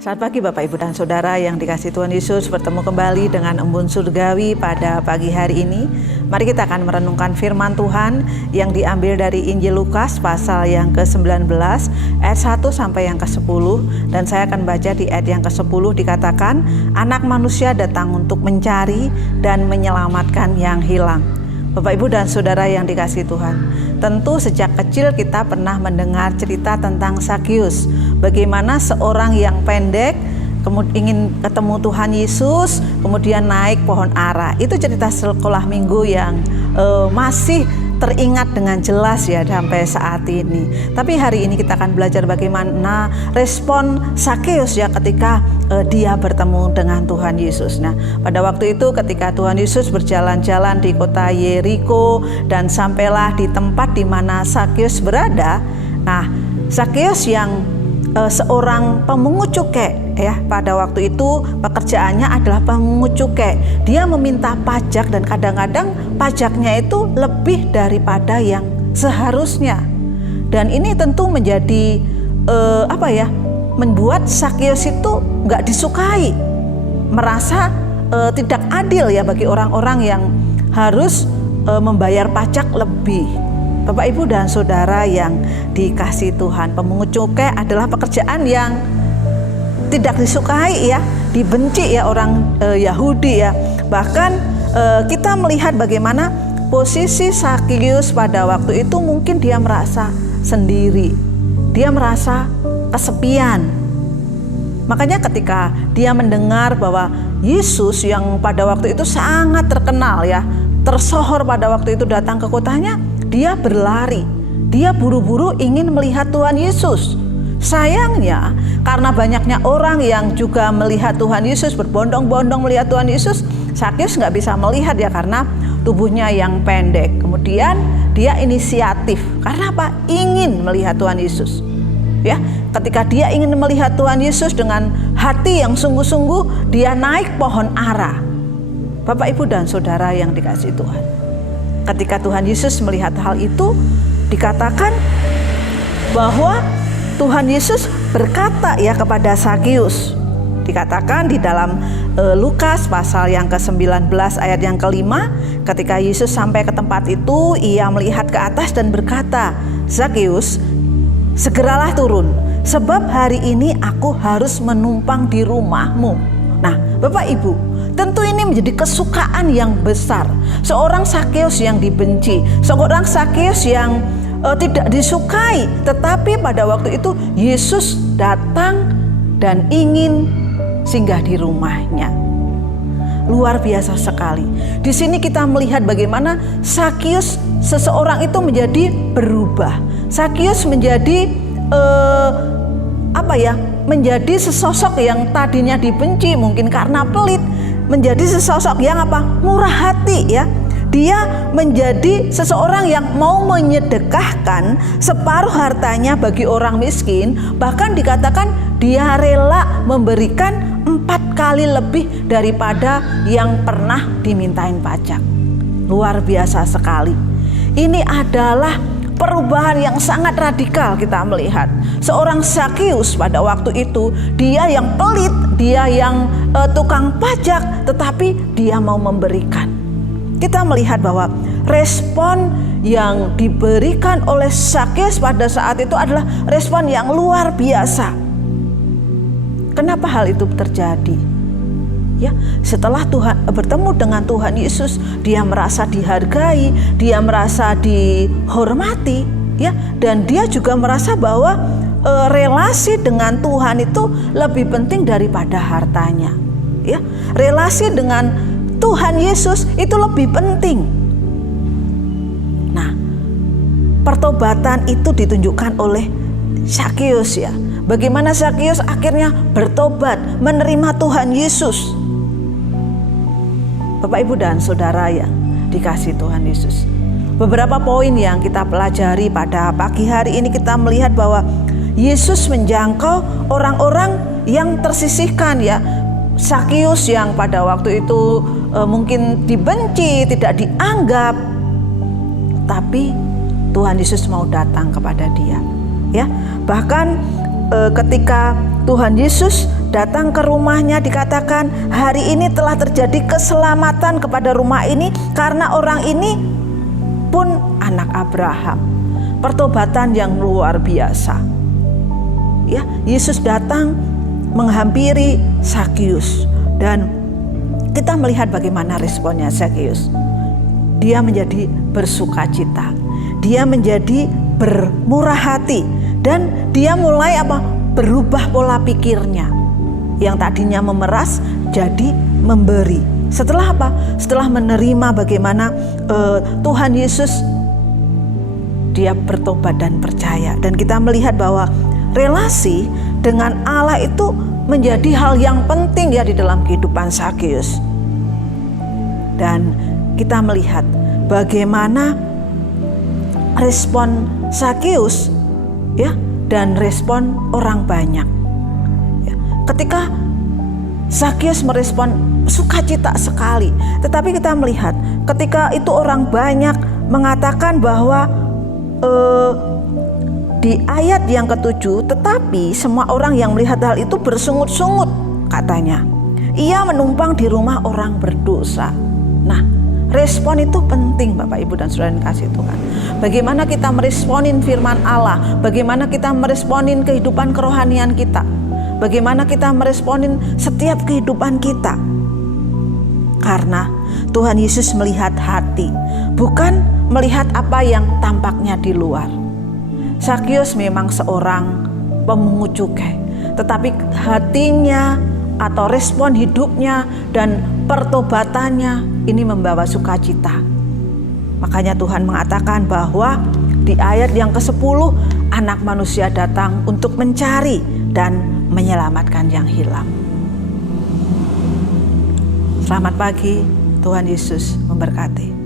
Selamat pagi Bapak Ibu dan Saudara yang dikasihi Tuhan Yesus, bertemu kembali dengan Embun Surgawi pada pagi hari ini. Mari kita akan merenungkan firman Tuhan yang diambil dari Injil Lukas pasal yang ke-19 ayat 1 sampai yang ke-10, dan saya akan baca di ayat yang ke-10. Dikatakan, anak manusia datang untuk mencari dan menyelamatkan yang hilang. Bapak Ibu dan Saudara yang dikasihi Tuhan, tentu sejak kecil kita pernah mendengar cerita tentang Zakius. Bagaimana seorang yang pendek ingin ketemu Tuhan Yesus, kemudian naik pohon ara. Itu cerita sekolah minggu yang masih teringat dengan jelas ya sampai saat ini. Tapi hari ini kita akan belajar bagaimana respon Zakius ya ketika dia bertemu dengan Tuhan Yesus. Nah, pada waktu itu ketika Tuhan Yesus berjalan-jalan di kota Yeriko dan sampailah di tempat di mana Zakius berada. Nah, Zakius yang seorang pemungut cukai ya, pada waktu itu pekerjaannya adalah pemungut cukai. Dia meminta pajak dan kadang-kadang pajaknya itu lebih daripada yang seharusnya. Dan ini tentu menjadi membuat Zakius itu nggak disukai, merasa tidak adil ya bagi orang-orang yang harus membayar pajak lebih. Bapak Ibu dan Saudara yang dikasihi Tuhan, pemungut cukai adalah pekerjaan yang tidak disukai ya, dibenci ya orang Yahudi ya. Bahkan kita melihat bagaimana posisi Zakius pada waktu itu, mungkin dia merasa sendiri, dia merasa kesepian. Makanya ketika dia mendengar bahwa Yesus yang pada waktu itu sangat terkenal ya, tersohor pada waktu itu datang ke kotanya, dia berlari, dia buru-buru ingin melihat Tuhan Yesus. Sayangnya karena banyaknya orang yang juga melihat Tuhan Yesus, berbondong-bondong melihat Tuhan Yesus, Zakius nggak bisa melihat ya karena tubuhnya yang pendek. Kemudian dia inisiatif, karena apa? Ingin melihat Tuhan Yesus. Ya, ketika dia ingin melihat Tuhan Yesus dengan hati yang sungguh-sungguh, dia naik pohon ara. Bapak Ibu dan Saudara yang dikasihi Tuhan, ketika Tuhan Yesus melihat hal itu, dikatakan bahwa Tuhan Yesus berkata ya kepada Zakius. Dikatakan di dalam Lukas pasal yang ke-19 ayat yang ke-5, ketika Yesus sampai ke tempat itu, ia melihat ke atas dan berkata, Zakius, segeralah turun, sebab hari ini aku harus menumpang di rumahmu. Nah, Bapak Ibu, tentu ini menjadi kesukaan yang besar. Seorang Zakius yang dibenci, seorang Zakius yang tidak disukai, tetapi pada waktu itu Yesus datang dan ingin singgah di rumahnya. Luar biasa sekali. Di sini kita melihat bagaimana Zakius, seseorang itu menjadi berubah. Zakius menjadi menjadi sesosok yang tadinya dibenci, mungkin karena pelit, menjadi sesosok yang murah hati ya. Dia menjadi seseorang yang mau menyedekahkan separuh hartanya bagi orang miskin. Bahkan dikatakan dia rela memberikan 4 kali lebih daripada yang pernah dimintain pajak. Luar biasa sekali. Ini adalah perubahan yang sangat radikal. Kita melihat seorang Zakius pada waktu itu, dia yang pelit, dia yang tukang pajak, tetapi dia mau memberikan. Kita melihat bahwa respon yang diberikan oleh Zakius pada saat itu adalah respon yang luar biasa. Kenapa hal itu terjadi? Ya, setelah bertemu dengan Tuhan Yesus, dia merasa dihargai, dia merasa dihormati, ya, dan dia juga merasa bahwa relasi dengan Tuhan itu lebih penting daripada hartanya. Ya, relasi dengan Tuhan Yesus itu lebih penting. Nah, pertobatan itu ditunjukkan oleh Zakius ya. Bagaimana Zakius akhirnya bertobat, menerima Tuhan Yesus. Bapak Ibu dan Saudara yang dikasihi Tuhan Yesus, beberapa poin yang kita pelajari pada pagi hari ini, kita melihat bahwa Yesus menjangkau orang-orang yang tersisihkan ya. Zakius yang pada waktu itu mungkin dibenci, tidak dianggap, tapi Tuhan Yesus mau datang kepada dia. Ya, bahkan ketika Tuhan Yesus datang ke rumahnya, dikatakan hari ini telah terjadi keselamatan kepada rumah ini karena orang ini pun anak Abraham. Pertobatan yang luar biasa. Ya, Yesus datang menghampiri Zakius dan kita melihat bagaimana responnya Zakius. Dia menjadi bersukacita. Dia menjadi bermurah hati dan dia mulai berubah pola pikirnya. Yang tadinya memeras jadi memberi. Setelah apa? Setelah menerima bagaimana Tuhan Yesus, dia bertobat dan percaya. Dan kita melihat bahwa relasi dengan Allah itu menjadi hal yang penting ya di dalam kehidupan Zakius. Dan kita melihat bagaimana respon Zakius ya dan respon orang banyak. Ya, ketika Zakius merespon sukacita sekali, tetapi kita melihat ketika itu orang banyak mengatakan bahwa di ayat yang ke-7, tetapi semua orang yang melihat hal itu bersungut-sungut, katanya. Ia menumpang di rumah orang berdosa. Nah, respon itu penting Bapak Ibu dan Saudara yang kasih Tuhan. Bagaimana kita meresponin firman Allah, bagaimana kita meresponin kehidupan kerohanian kita, bagaimana kita meresponin setiap kehidupan kita. Karena Tuhan Yesus melihat hati, bukan melihat apa yang tampaknya di luar. Zakius memang seorang pemungut cukai, tetapi hatinya atau respon hidupnya dan pertobatannya ini membawa sukacita. Makanya Tuhan mengatakan bahwa di ayat yang ke-10, Anak Manusia datang untuk mencari dan menyelamatkan yang hilang. Selamat pagi, Tuhan Yesus memberkati.